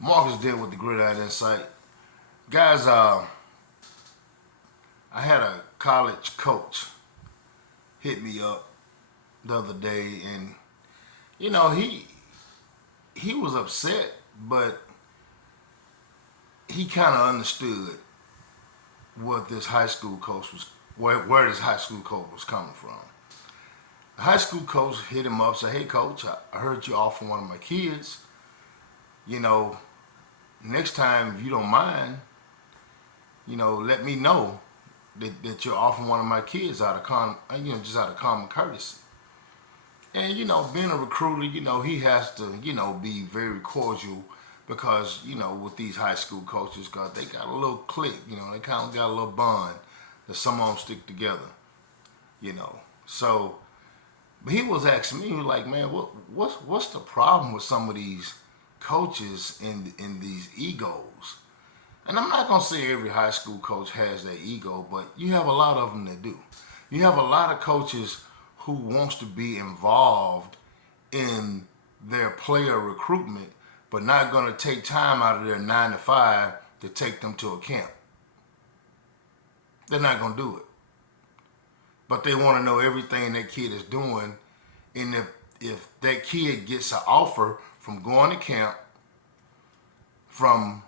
Marcus did with the Gridiron Insight. Guys, I had a college coach hit me up the other day, and he was upset, but he kind of understood what this high school coach was, where this high school coach was coming from. The high school coach hit him up, said, "Hey, coach, I heard you off one of my kids. You know, next time, if you don't mind, let me know that you're offering one of my kids out of just out of common courtesy." And being a recruiter, he has to, be very cordial because with these high school coaches, cause they got a little clique, they kind of got a little bond that some of them stick together, you know. So, but he was asking me, he was like, "Man, what's the problem with some of these coaches in these egos?" And I'm not gonna say every high school coach has that ego, but you have a lot of them that do. You have a lot of coaches who wants to be involved in their player recruitment, but not gonna take time out of their 9 to 5 to take them to a camp. They're not gonna do it. But they want to know everything that kid is doing, and if that kid gets an offer from going to camp, from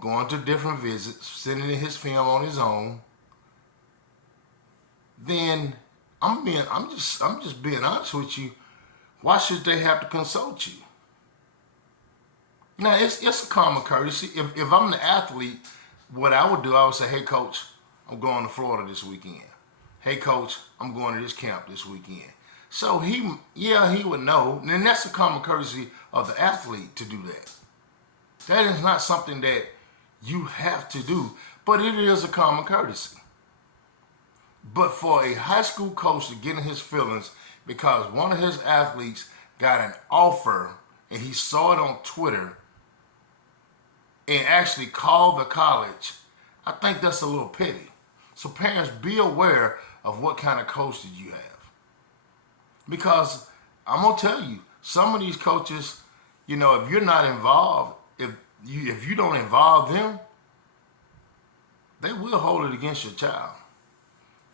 going to different visits, sending his film on his own, then I'm just being honest with you. Why should they have to consult you? Now it's a common courtesy. If I'm the athlete, what I would do, I would say, "Hey, coach, I'm going to Florida this weekend. Hey, coach, I'm going to this camp this weekend." So he would know, and that's the common courtesy of the athlete to do that. That is not something that you have to do, but it is a common courtesy. But for a high school coach to get in his feelings because one of his athletes got an offer and he saw it on Twitter and actually called the college, I think that's a little petty. So parents, be aware of what kind of coach that you have. Because I'm gonna tell you, some of these coaches, if you're not involved, if you don't involve them, they will hold it against your child.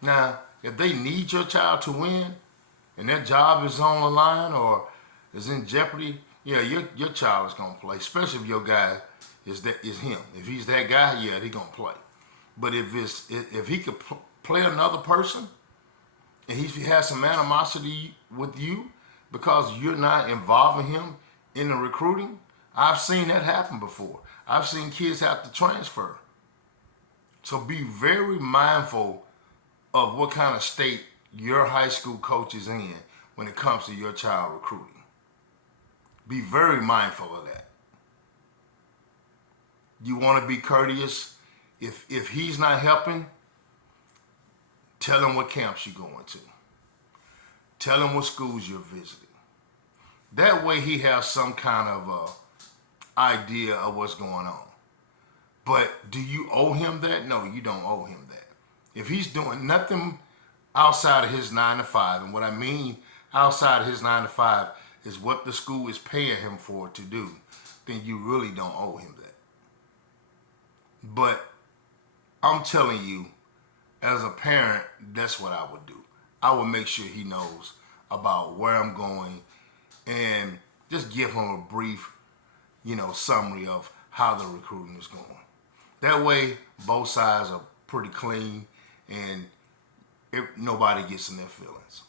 Now, if they need your child to win and their job is on the line or is in jeopardy, yeah, your child is gonna play, especially if your guy is him. If he's that guy, yeah, he gonna play. But if he could play another person and he has some animosity with you because you're not involving him in the recruiting, I've seen that happen before. I've seen kids have to transfer. So be very mindful of what kind of state your high school coach is in when it comes to your child recruiting. Be very mindful of that. You want to be courteous. If he's not helping, tell him what camps you're going to. Tell him what schools you're visiting. That way he has some kind of idea of what's going on. But do you owe him that? No, you don't owe him that. If he's doing nothing outside of his 9 to 5, and what I mean outside of his 9 to 5 is what the school is paying him for to do, then you really don't owe him that. But I'm telling you, as a parent, that's what I would do. I would make sure he knows about where I'm going and just give him a brief, summary of how the recruiting is going. That way, both sides are pretty clean and nobody gets in their feelings.